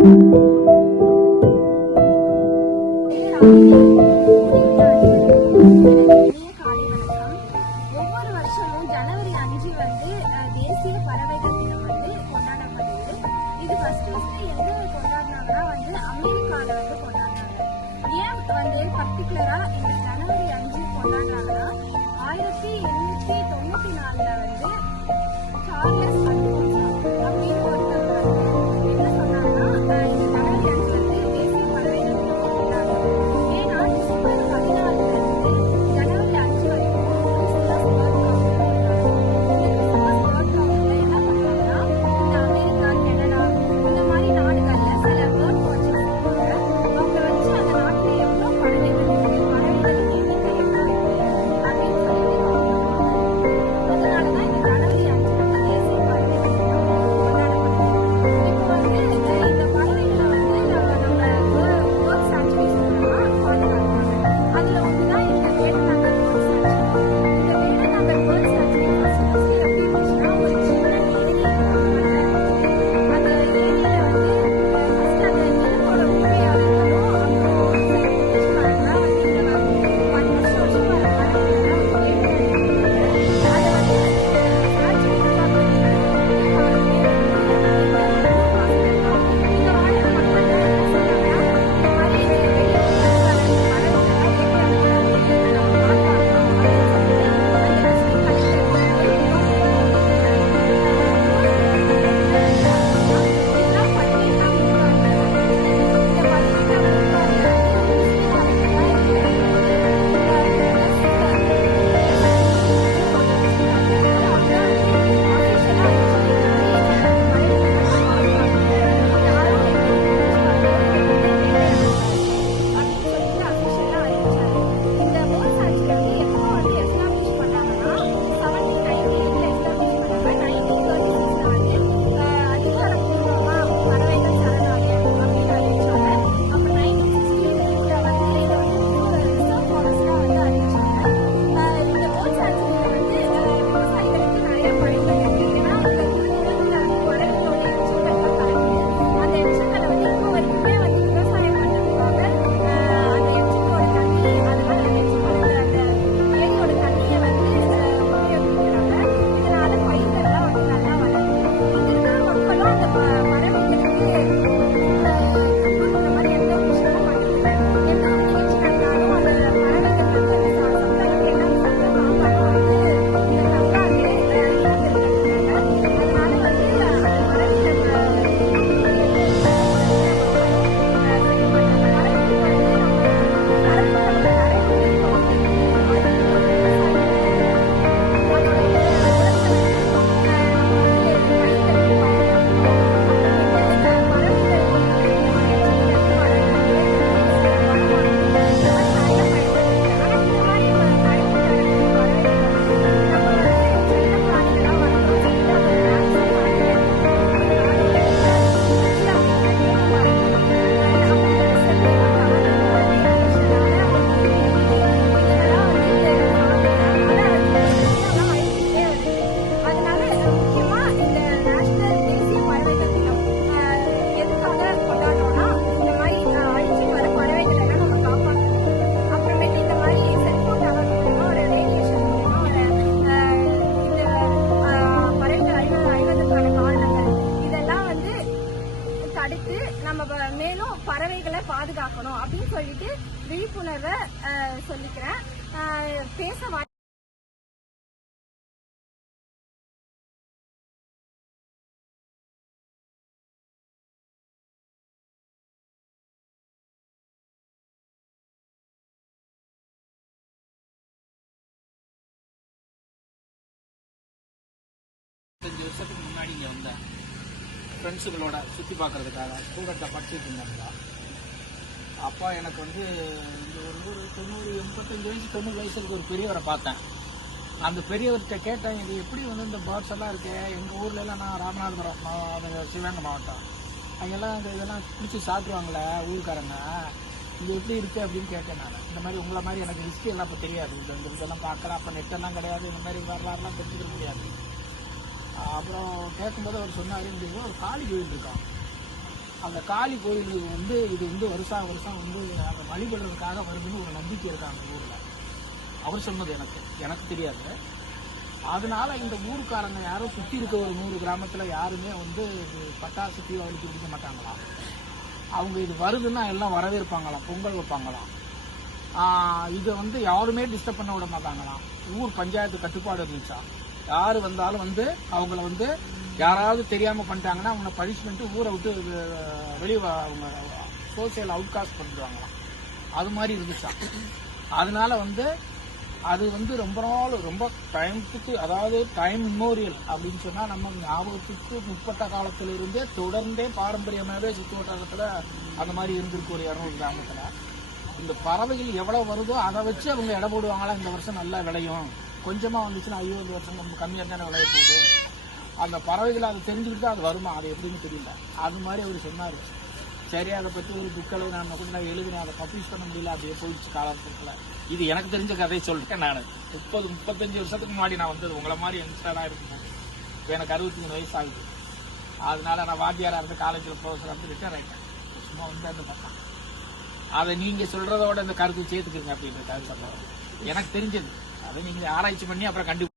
ஒவ்வொரு வருஷமும் ஜனவரி 5 தேசிய பறவைகள் தினம் கொண்டாடப்படுது. இது ஃபர்ஸ்ட் எங்க கொண்டாடினாங்கன்னா அமெரிக்கால கொண்டாடினாங்க. ஏன் பர்டிகுலரா இந்த ஜனவரி 5 கொண்டாடுறாங்கன்னா 1894 சார்லஸ் அப்படின்னு ஒருத்தர் என்ன சொன்னாங்கன்னா இந்த ஜனவரி 5 தேசிய பறவைகள் தினம் கொண்டாடுறாங்க. ஏன்னா டிசம்பர் 14 ஜனவரி 5 வரைக்கும் என்ன பண்றாங்கன்னா இந்த அமெரிக்கா, கனடா இந்த மாதிரி நாடுகள்ல சில பேர்ட் வாட்சர்ஸ் இருப்பாங்க. அவங்க வச்சு அந்த நாட்டுல எவ்வளவு பறவைகள் இருக்கு, பறவைகளின் எண்ணிக்கை எவ்வளவு இருக்கு அப்படின்னு சொல்லிட்டு அதனாலதான் இந்த ஜனவரி 5 தேசிய பறவைகள் தினம் கொண்டாடப்படுது. இப்போ இந்த பறவைகளை நம்ம பேர்ட் சாங்சுரிஸ் பாதுகாக்கிறாங்க. அதுல ஒண்ணுதான் இந்த வேடநகர் பேர்ட் சாங்சுரி. இந்த வேடநகர் பேர்ட் சாங்சுரி ஃபர்ஸ்ட் எப்படி இருந்துச்சுன்னா ஒரு சின்ன ஏரி அந்த ஏரியில ஃபர்ஸ்ட் அந்த நிலத்தோட உரிமையாளர்களும் அப்புறம் சில பிரிட்டிஷ்காரங்க இந்த வருஷம் வர பறவைகளை அதை சாங்சுரி இங்க வாழ்ற மக்கள் என்ன சொன்னாங்க, இந்த மாதிரி வெளியூர்ல வர பறவைகளை நம்ம காப்பாற்றணும் அப்படின்னு சொல்லிட்டு அந்த டிஸ்ட்ரிக்ட் கலெக்டர் இதெல்லாம் 18ஆம் நூற்றாண்டுல நடந்துச்சு. இந்த 18ஆம் நூற்றாண்டுல முஸ்லிம் மதத்தெல்லாம் தடுத்து நம்ம மேலும் பறவைகளை பாதுகாக்கணும் அப்படின்னு சொல்லிட்டு விழிப்புணர்வை சொல்லிக்கிறேன். பேச வருஷத்துக்கு முன்னாடி இங்கே வந்தேன் ஃப்ரெண்ட்ஸுகளோட சுற்றி பார்க்குறதுக்காக. ஸ்டூடெண்ட்டாக படிச்சுட்டு இருந்தாங்க. அப்போ எனக்கு இங்கே ஒரு 85 வயசு 90 வயசுக்கு ஒரு பெரியவரை பார்த்தேன். அந்த பெரியவர்கிட்ட கேட்டேன், இது எப்படி இந்த பேர்ட்ஸ் எல்லாம் இருக்கு, எங்கள் ஊர்லலாம் நான் ராமநாதபுரம் சிவகங்கை மாவட்டம் அங்கெல்லாம் இதெல்லாம் பிடிச்சி சாப்பிடுவாங்களே ஊருக்காரங்க, இது எப்படி இருக்குது அப்படின்னு கேட்டேன். நான் இந்த மாதிரி உங்களை மாதிரி எனக்கு ஹிஸ்ட்ரி எல்லாம் இப்போ தெரியாது, இந்த இதெல்லாம் பார்க்குறேன். அப்போ நெட்டெல்லாம் கிடையாது, இந்த மாதிரி வரலாறுலாம் தெரிஞ்சுக்க முடியாது. அப்புறம் கேட்கும்போது அவர் சொன்னார், இங்கே ஒரு காளி கோயில் இருக்கான், அந்த காளி கோயில் வந்து இது வந்து வருஷம் வந்து அந்த வழிபடுறதுக்காக வருதுன்னு ஒரு நம்பிக்கை இருக்கு அந்த ஊர்ல. அவர் சொன்னது எனக்கு தெரியாது. அதனால இந்த ஊருக்காரங்க யாரும் சுற்றி இருக்க ஒரு 100 கிராமத்துல யாருமே வந்து பட்டாசு தீபாவளிக்கு பிடிக்க மாட்டாங்களாம். அவங்க இது வருதுன்னா எல்லாம் வரவேற்பாங்களாம், பொங்கல் வைப்பாங்களாம். இதை வந்து யாருமே டிஸ்டர்ப் பண்ண விட மாட்டாங்களாம். ஊர் பஞ்சாயத்து கட்டுப்பாடு இருந்துச்சா, யாரு வந்தாலும் வந்து அவங்கள வந்து யாராவது தெரியாம பண்ணிட்டாங்கன்னா அவங்க பனிஷ்மெண்ட் ஊரை விட்டு வெளியே அவங்க சோசியல் அவுட்காஸ்ட் பண்ணிடுவாங்களாம். அது மாதிரி இருந்துச்சா. அதனால வந்து அது வந்து ரொம்ப நாள் ரொம்ப டைமுக்கு, அதாவது டைம் இம்மோரியல் அப்படின்னு சொன்னா நம்ம ஞாபகத்துக்கு முற்பட்ட காலத்துல இருந்தே தொடர்ந்தே பாரம்பரியமாகவே சுற்று வட்டாரத்துல அந்த மாதிரி இருந்திருக்கு. ஒரு 200 கிராமத்துல இந்த பறவைகள் எவ்வளவு வருதோ அதை வச்சு அவங்க எடை போடுவாங்களா, இந்த வருஷம் நல்லா விளையும், கொஞ்சமா வந்துச்சுன்னா ஐயோ இந்த வருஷம் நம்ம கம்மியா தானே விளைய போகுது. அந்த பறவைகள் அதை தெரிஞ்சுக்கிட்டு அது வருமா, அது எப்படின்னு தெரியல. அது மாதிரி அவர் சொன்னாரு. சரி, அதை பற்றி ஒரு புக்களை நான் கூட எழுதினேன், அதை பப்ளிஷ் பண்ண முடியல, அப்படியே போயிடுச்சு காலத்துல. இது எனக்கு தெரிஞ்ச கதையை சொல்லிட்டேன். நான் 30-35 வருஷத்துக்கு முன்னாடி நான் வந்தது உங்களை மாதிரி யங்ஸ்டராக இருக்கேன். இப்போ எனக்கு 63 வயசு ஆகுது. அதனால நான் வாத்தியாராக இருந்து காலேஜில் ப்ரொஃபஸராக இருந்து ரிட்டையர் ஆகிட்டேன். சும்மா வந்து அந்த பக்கம் அதை நீங்க சொல்றதோட இந்த கருத்து சேர்த்துக்குங்க அப்படின்றதுக்காக சொல்றேன். எனக்கு தெரிஞ்சது அதை நீங்க ஆராய்ச்சி பண்ணி அப்புறம் கண்டுபிடிச்சு